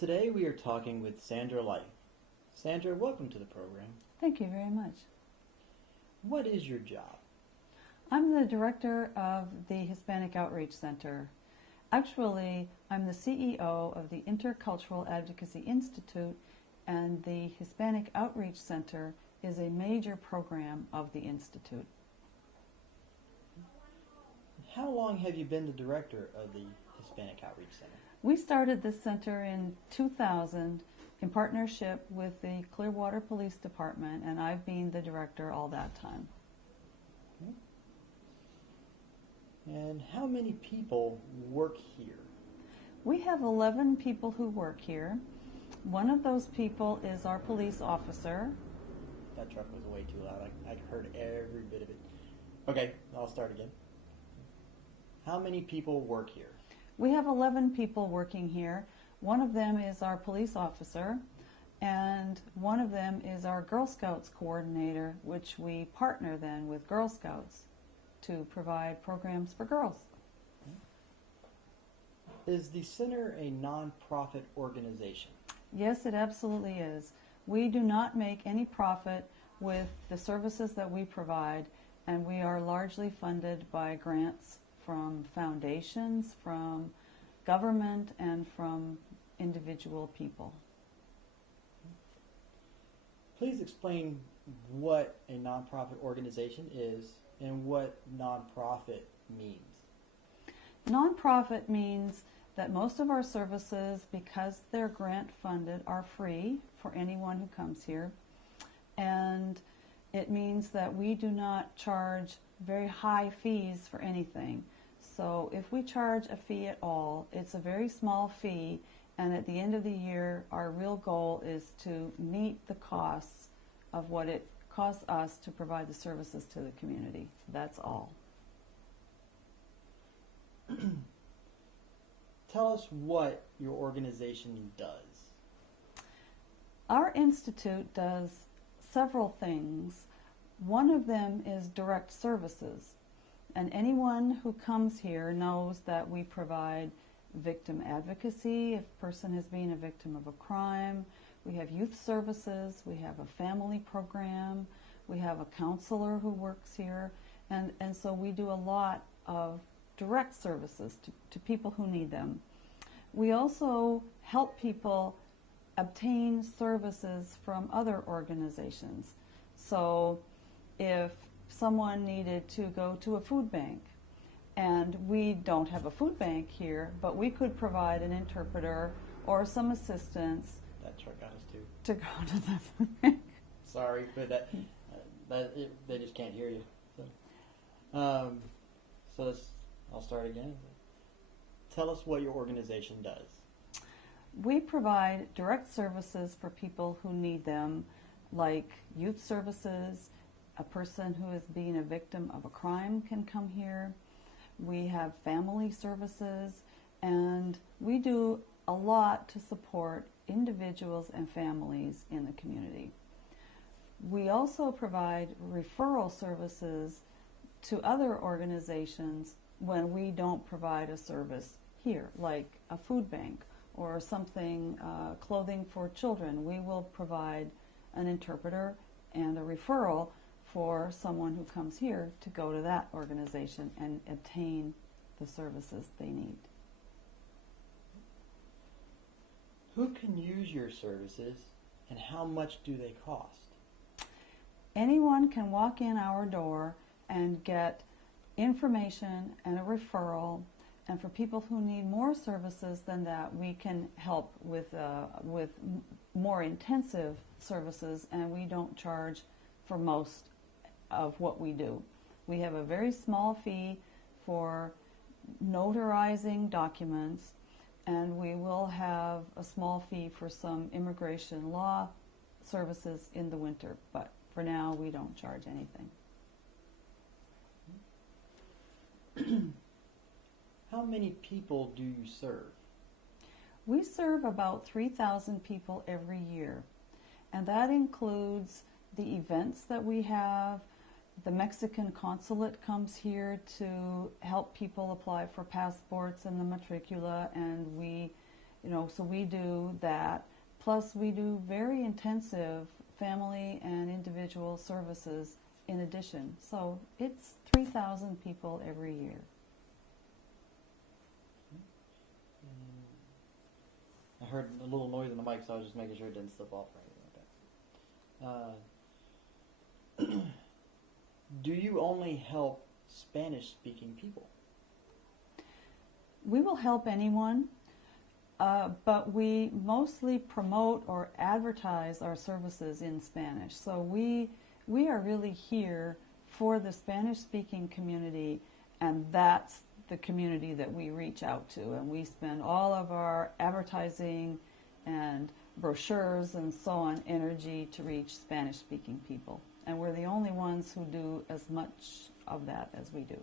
Today we are talking with Sandra Lyths. Sandra, welcome to the program. Thank you very much. What is your job? I'm the director of the Hispanic Outreach Center. Actually, I'm the CEO of the Intercultural Advocacy Institute, and the Hispanic Outreach Center is a major program of the Institute. How long have you been the director of the Hispanic Outreach Center? We started this center in 2000 in partnership with the Clearwater Police Department, and I've been the director all that time. Okay. And how many people work here? We have 11 people who work here. One of those people is our police officer. That truck was way too loud. I heard every bit of it. Okay, I'll start again. How many people work here? We have 11 people working here. One of them is our police officer, and one of them is our Girl Scouts coordinator, which we partner then with Girl Scouts to provide programs for girls. Is the center a non-profit organization? Yes, it absolutely is. We do not make any profit with the services that we provide, and we are largely funded by grants from foundations, from government, and from individual people. Please explain what a nonprofit organization is and what nonprofit means. Nonprofit means that most of our services, because they're grant funded, are free for anyone who comes here, and it means that we do not charge very high fees for anything. So if we charge a fee at all, it's a very small fee, and at the end of the year our real goal is to meet the costs of what it costs us to provide the services to the community. That's all. Tell us what your organization does. Our institute does several things. One of them is direct services. And anyone who comes here knows that we provide victim advocacy if a person has been a victim of a crime. We have youth services, we have a family program, we have a counselor who works here, and so we do a lot of direct services to people who need them. We also help people obtain services from other organizations. So if someone needed to go to a food bank, and we don't have a food bank here, but we could provide an interpreter or some assistance. That truck got us too. To go to the food bank. Sorry, but they just can't hear you. So I'll start again. Tell us what your organization does. We provide direct services for people who need them, like youth services. A person who is being a victim of a crime can come here. We have family services, and we do a lot to support individuals and families in the community. We also provide referral services to other organizations when we don't provide a service here, like a food bank or something, clothing for children. We will provide an interpreter and a referral for someone who comes here to go to that organization and obtain the services they need. Who can use your services, and how much do they cost? Anyone can walk in our door and get information and a referral, and for people who need more services than that, we can help with more intensive services, and we don't charge for most of what we do. We have a very small fee for notarizing documents, and we will have a small fee for some immigration law services in the winter, but for now we don't charge anything. How many people do you serve? We serve about 3,000 people every year, and that includes the events that we have. The Mexican consulate comes here to help people apply for passports and the matricula, and we So we do that. Plus, we do very intensive family and individual services in addition. So it's 3,000 people every year. I heard a little noise in the mic, so I was just making sure it didn't slip off or anything like that. Do you only help Spanish-speaking people? We will help anyone, but we mostly promote or advertise our services in Spanish. So we are really here for the Spanish-speaking community, and that's the community that we reach out to. And we spend all of our advertising and brochures and so on energy to reach Spanish-speaking people. And we're the only ones who do as much of that as we do.